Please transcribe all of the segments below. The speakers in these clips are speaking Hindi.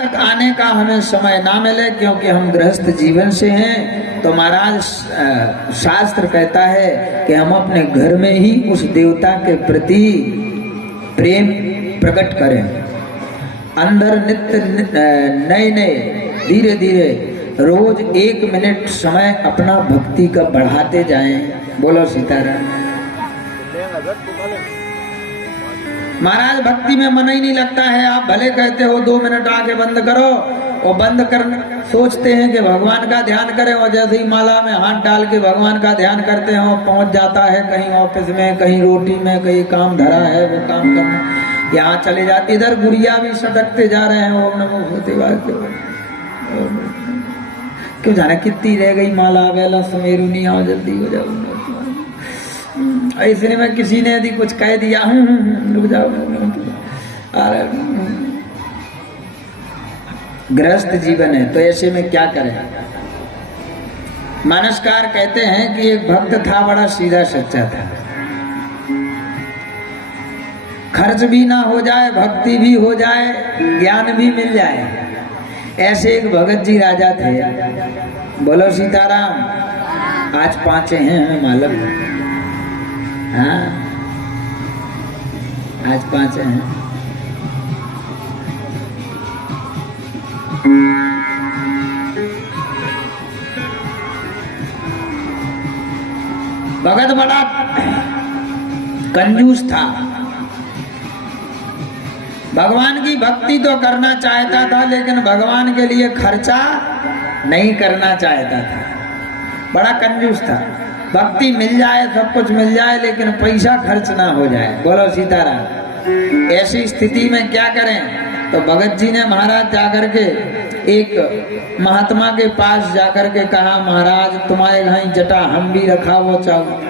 तक आने का हमें समय ना मिले, क्योंकि हम गृहस्थ जीवन से हैं। तो महाराज शास्त्र कहता है कि हम अपने घर में ही उस देवता के प्रति प्रेम प्रकट करें। अंदर नित्य नए नए धीरे धीरे रोज 1 मिनट समय अपना भक्ति का बढ़ाते जाएं। बोलो सीताराम। महाराज भक्ति में मन ही नहीं लगता है। आप भले कहते हो 2 मिनट आके बंद करो, और बंद कर सोचते हैं कि भगवान का ध्यान करें, और जैसे ही माला में हाथ डाल के भगवान का ध्यान करते हैं, पहुंच जाता है कहीं ऑफिस में, कहीं रोटी में, कहीं काम धरा है वो काम करना, यहाँ चले जाते। इधर गुड़िया भी सटकते जा रहे हैं। ओम नमो भगवते वासुदेवाय। क्यों जाने कितनी रह गई माला, वेला समेरु नहीं, आओ जल्दी हो जाओ। ऐसे में किसी ने यदि कुछ कह दिया, रुक जाओ, गृहस्थ जीवन है, तो ऐसे में क्या करें। मानसकार कहते हैं कि एक भक्त था, बड़ा सीधा सच्चा था, खर्च भी ना हो जाए, भक्ति भी हो जाए, ज्ञान भी मिल जाए। ऐसे एक भगत जी राजा थे। बोलो सीताराम। आज 5 हैं, हमें मालूम है। हाँ, आज 5 हैं। भगत बड़ा कंजूस था। भगवान की भक्ति तो करना चाहता था, लेकिन भगवान के लिए खर्चा नहीं करना चाहता था। बड़ा कंजूस था। भक्ति मिल जाए, सब कुछ मिल जाए, लेकिन पैसा खर्च ना हो जाए। बोलो सीताराम। ऐसी स्थिति में क्या करें। तो भगत जी ने महाराज जाकर के एक महात्मा के पास जाकर के कहा, महाराज तुम्हारे यहाँ जटा हम भी रखा वो चाहो,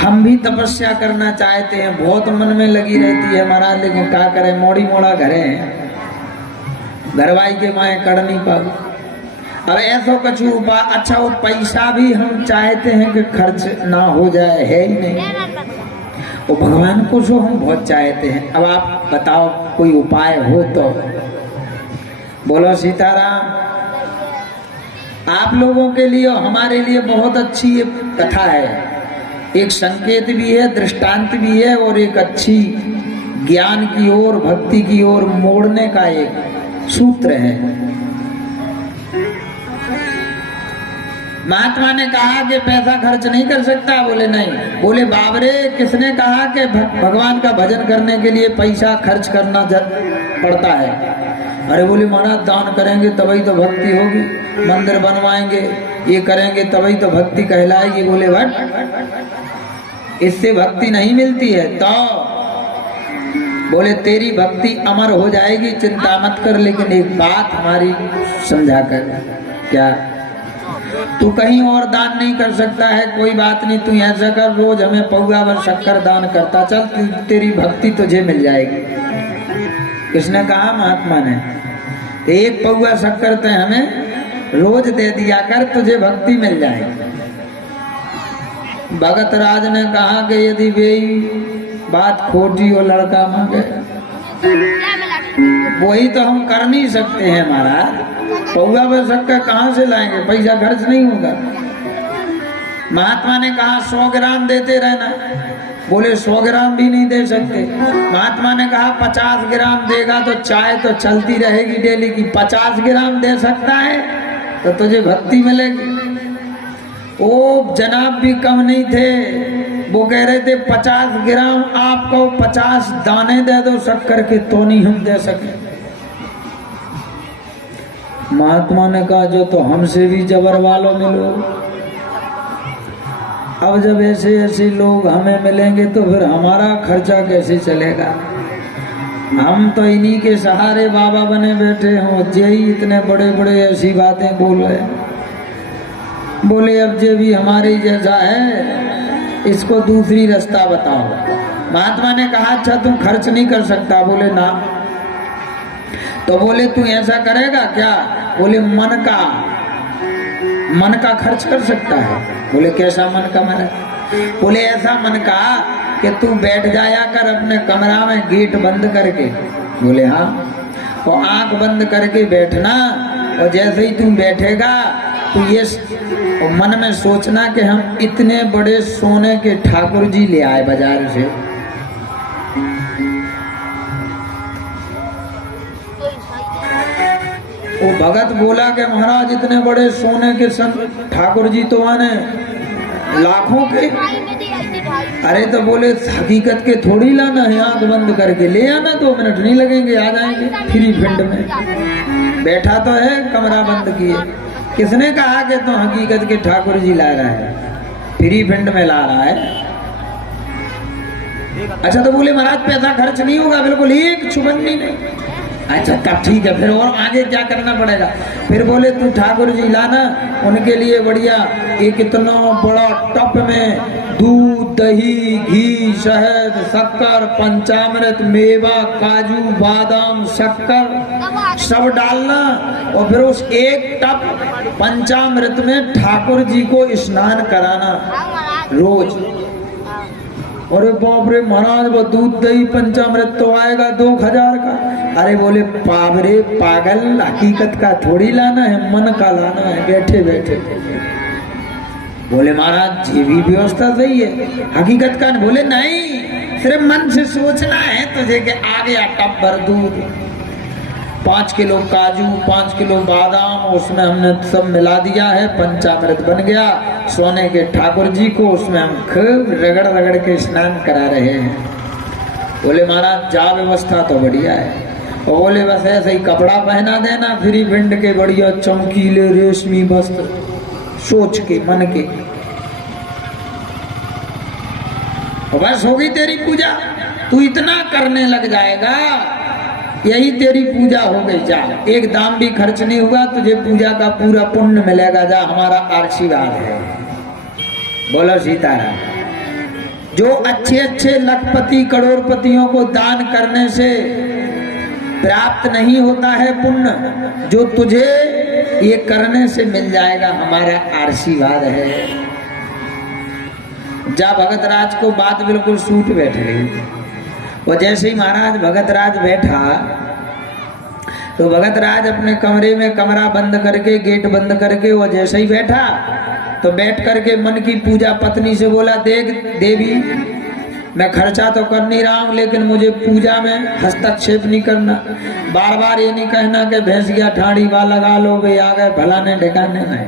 हम भी तपस्या करना चाहते हैं, बहुत मन में लगी रहती है महाराज, लेकिन क्या करें, मोड़ी मोड़ा घरे हैं, घरवाई के माए कर नहीं पाओ। अब ऐसा कुछ उपाय, अच्छा वो पैसा भी हम चाहते हैं कि खर्च ना हो जाए, है ही नहीं। वो भगवान को जो हम बहुत चाहते हैं। अब आप बताओ कोई उपाय हो तो। बोलो सीताराम। आप लोगों के लिए, हमारे लिए बहुत अच्छी ये कथा है। एक संकेत भी है, दृष्टांत भी है, और एक अच्छी ज्ञान की ओर, भक्ति की ओर मोड़ने का एक सूत्र है। महात्मा ने कहा कि पैसा खर्च नहीं कर सकता। बोले नहीं। बोले बाबरे, किसने कहा कि भगवान का भजन करने के लिए पैसा खर्च करना पड़ता है। अरे बोले महाराज दान करेंगे तभी तो भक्ति होगी, मंदिर बनवाएंगे, ये करेंगे तभी तो भक्ति कहलाएगी। बोले भट, इससे भक्ति नहीं मिलती है। तो बोले तेरी भक्ति अमर हो जाएगी, चिंता मत कर, लेकिन एक बात हमारी समझा कर। क्या? तू कहीं और दान नहीं कर सकता है, कोई बात नहीं, तू ऐसा कर, रोज हमें पौवा भर शक्कर दान करता चल, तेरी भक्ति तुझे मिल जाएगी। किसने कहा? महात्मा ने। एक पौवा शक्कर ते हमें रोज दे दिया कर, तुझे भक्ति मिल जाएगी। भगत राज ने कहा कि यदि वे बात खोटी हो, लड़का मांगे, वही तो हम कर नहीं सकते हैं महाराज। पौवा भर शक्कर कहाँ से लाएंगे, पैसा खर्च नहीं होगा। महात्मा ने कहा 100 ग्राम देते रहना। बोले 100 ग्राम भी नहीं दे सकते। महात्मा ने कहा 50 ग्राम देगा तो चाय तो चलती रहेगी डेली की, 50 ग्राम दे सकता है तो तुझे भक्ति मिलेगी। ओ जनाब भी कम नहीं थे, वो कह रहे थे 50 ग्राम आपको 50 दाने दे दो शक्कर के, तो नहीं हम दे सके। महात्मा ने कहा जो तो हमसे भी जबर वालों मिलो। अब जब ऐसे ऐसे लोग हमें मिलेंगे तो फिर हमारा खर्चा कैसे चलेगा। हम तो इन्हीं के सहारे बाबा बने बैठे हों, जे ही इतने बड़े बड़े ऐसी बातें बोल रहे। बोले अब जे भी हमारे जैसा है, इसको दूसरी रास्ता बताओ। महात्मा ने कहा अच्छा तू खर्च नहीं कर सकता। बोले ना। तो बोले तू ऐसा करेगा क्या? बोले मन का खर्च कर सकता है। बोले कैसा मन का? मैंने बोले ऐसा मन का कि तू बैठ जाया कर अपने कमरा में गेट बंद करके, बोले हाँ। और आंख बंद करके बैठना, और जैसे ही तुम बैठेगा तो ये मन में सोचना कि हम इतने बड़े सोने के ठाकुर जी ले आए बाजार से। वो भगत बोला कि महाराज इतने बड़े सोने के ठाकुर जी तो आने लाखों के। अरे तो बोले हकीकत के थोड़ी लाना है, आंख बंद करके ले आना, 2 मिनट नहीं लगेंगे, आ जाएंगे फ्री फील्ड में। बैठा तो है, कमरा बंद किए। किसने कहा कि तो हकीकत के ठाकुर जी ला रहा है, फ्री फील्ड में ला रहा है। अच्छा तो बोले महाराज पैसा खर्च नहीं होगा, बिल्कुल एक चुगन्नी नहीं। अच्छा तब ठीक है, फिर और आगे क्या करना पड़ेगा? फिर बोले तू ठाकुर जी लाना, उनके लिए बढ़िया एक इतना बड़ा टप में दूध, दही, घी, शहद, शक्कर, पंचामृत, मेवा, काजू, बादाम, शक्कर सब डालना, और फिर उस एक टप पंचामृत में ठाकुर जी को स्नान कराना रोज। अरे बाप रे महाराज, वो दूध दही पंचामृत तो आएगा 2000 का। अरे बोले पावरे पागल, हकीकत का थोड़ी लाना है, मन का लाना है बैठे बैठे। बोले महाराज ये भी व्यवस्था सही है, हकीकत का। बोले नहीं, सिर्फ मन से सोचना है तुझे कि आ गया टप भर दूध, 5 किलो काजू, 5 किलो बादाम, उसमें हमने सब मिला दिया है, पंचामृत बन गया। सोने के ठाकुर जी को उसमें हम खूब रगड़ रगड़ के स्नान करा रहे हैं। बोले महाराज जा व्यवस्था तो बढ़िया है। और बोले बस ऐसे ही कपड़ा पहना देना फ्री भिंड के, बढ़िया चमकीले रेशमी वस्त्र, सोच के मन के, और बस होगी तेरी पूजा। तू इतना करने लग जाएगा, यही तेरी पूजा हो गई। जा, एक दाम भी खर्च नहीं हुआ, तुझे पूजा का पूरा पुण्य मिलेगा। जा, हमारा आशीर्वाद है। बोलो सीताराम। जो अच्छे अच्छे लखपति करोड़पतियों को दान करने से प्राप्त नहीं होता है पुण्य, जो तुझे ये करने से मिल जाएगा, हमारा आशीर्वाद है। जा, भगत राज को बात बिल्कुल सूट बैठ गई। वो जैसे ही महाराज भगत राज बैठा तो भगत राज अपने कमरे में कमरा बंद करके, गेट बंद करके, वो जैसे ही बैठा तो बैठ करके मन की पूजा पत्नी से बोला, देख देवी, मैं खर्चा तो कर नहीं रहा हूँ, लेकिन मुझे पूजा में हस्तक्षेप नहीं करना। बार बार ये नहीं कहना कि भैंस गया ठाड़ी बा लगा लो भाई, आ गए भलाने ठिकाने। नहीं,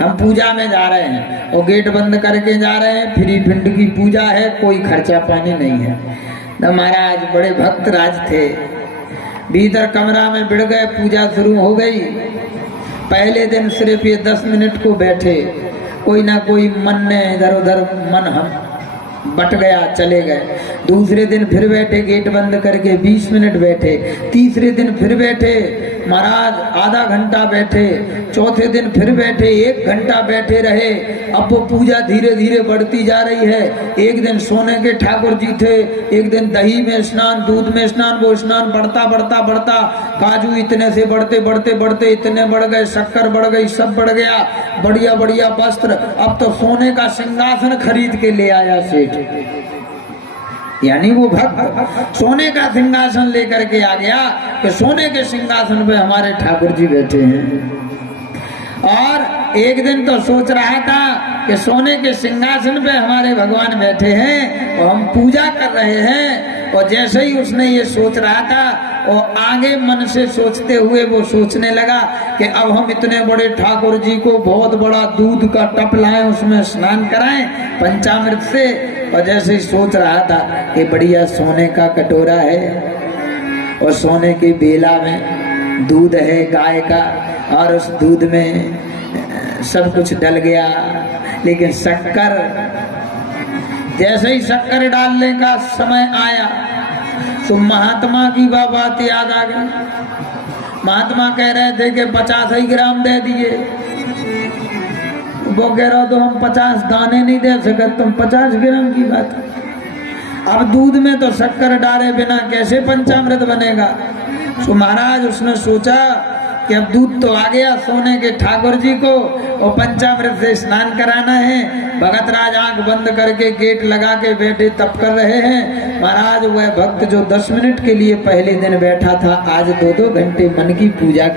हम पूजा में जा रहे हैं और गेट बंद करके जा रहे हैं, फ्री भिंड की पूजा है, कोई खर्चा पानी नहीं है। तो महाराज बड़े भक्त राज थे, भीतर कमरा में बिड़ गए, पूजा शुरू हो गई। पहले दिन सिर्फ ये 10 मिनट को बैठे, कोई ना कोई मन ने इधर उधर मन हम बट गया, चले गए। दूसरे दिन फिर बैठे, गेट बंद करके 20 मिनट बैठे। तीसरे दिन फिर बैठे महाराज, आधा घंटा बैठे। चौथे दिन फिर बैठे, 1 घंटा बैठे रहे। अब वो पूजा धीरे धीरे बढ़ती जा रही है। एक दिन सोने के ठाकुर जी थे, एक दिन दही में स्नान, दूध में स्नान, वो स्नान बढ़ता बढ़ता बढ़ता, काजू इतने से बढ़ते बढ़ते बढ़ते इतने बढ़ गए, शक्कर बढ़ गई, सब बढ़ गया, बढ़िया बढ़िया वस्त्र। अब तो सोने का सिंहासन खरीद के ले आया सेठ, यानी वो भक्त सोने का सिंहासन लेकर के आ गया कि सोने के सिंहासन पे हमारे ठाकुर जी बैठे हैं। और एक दिन तो सोच रहा था कि सोने के सिंहासन पे हमारे भगवान बैठे हैं और हम पूजा कर रहे हैं। और जैसे ही उसने ये सोच रहा था, और आगे मन से सोचते हुए वो सोचने लगा कि अब हम इतने बड़े ठाकुर जी को बहुत बड़ा दूध का टप लाएं, उसमें स्नान कराएं पंचामृत से। और जैसे ही सोच रहा था कि बढ़िया सोने का कटोरा है और सोने की बेला में दूध है गाय का, और उस दूध में सब कुछ डल गया, लेकिन शक्कर, जैसे ही शक्कर डालने का समय आया तो महात्मा की बात याद आ गई। महात्मा कह रहे थे कि 50 ही ग्राम दे दिए। वो कह रहा तो हम 50 दाने नहीं दे सकते, तुम 50 ग्राम की बात। अब दूध में तो शक्कर डाले बिना कैसे पंचामृत बनेगा। तो महाराज उसने सोचा कि अब दूध तो आ गया, सोने के ठाकुर जी को और पंचामृत से स्नान कराना है। भगत राज आंख बंद करके गेट लगा के बैठे तप कर रहे हैं। महाराज वह भक्त जो 10 मिनट के लिए पहले दिन बैठा था, आज 2-2 घंटे मन की पूजा कर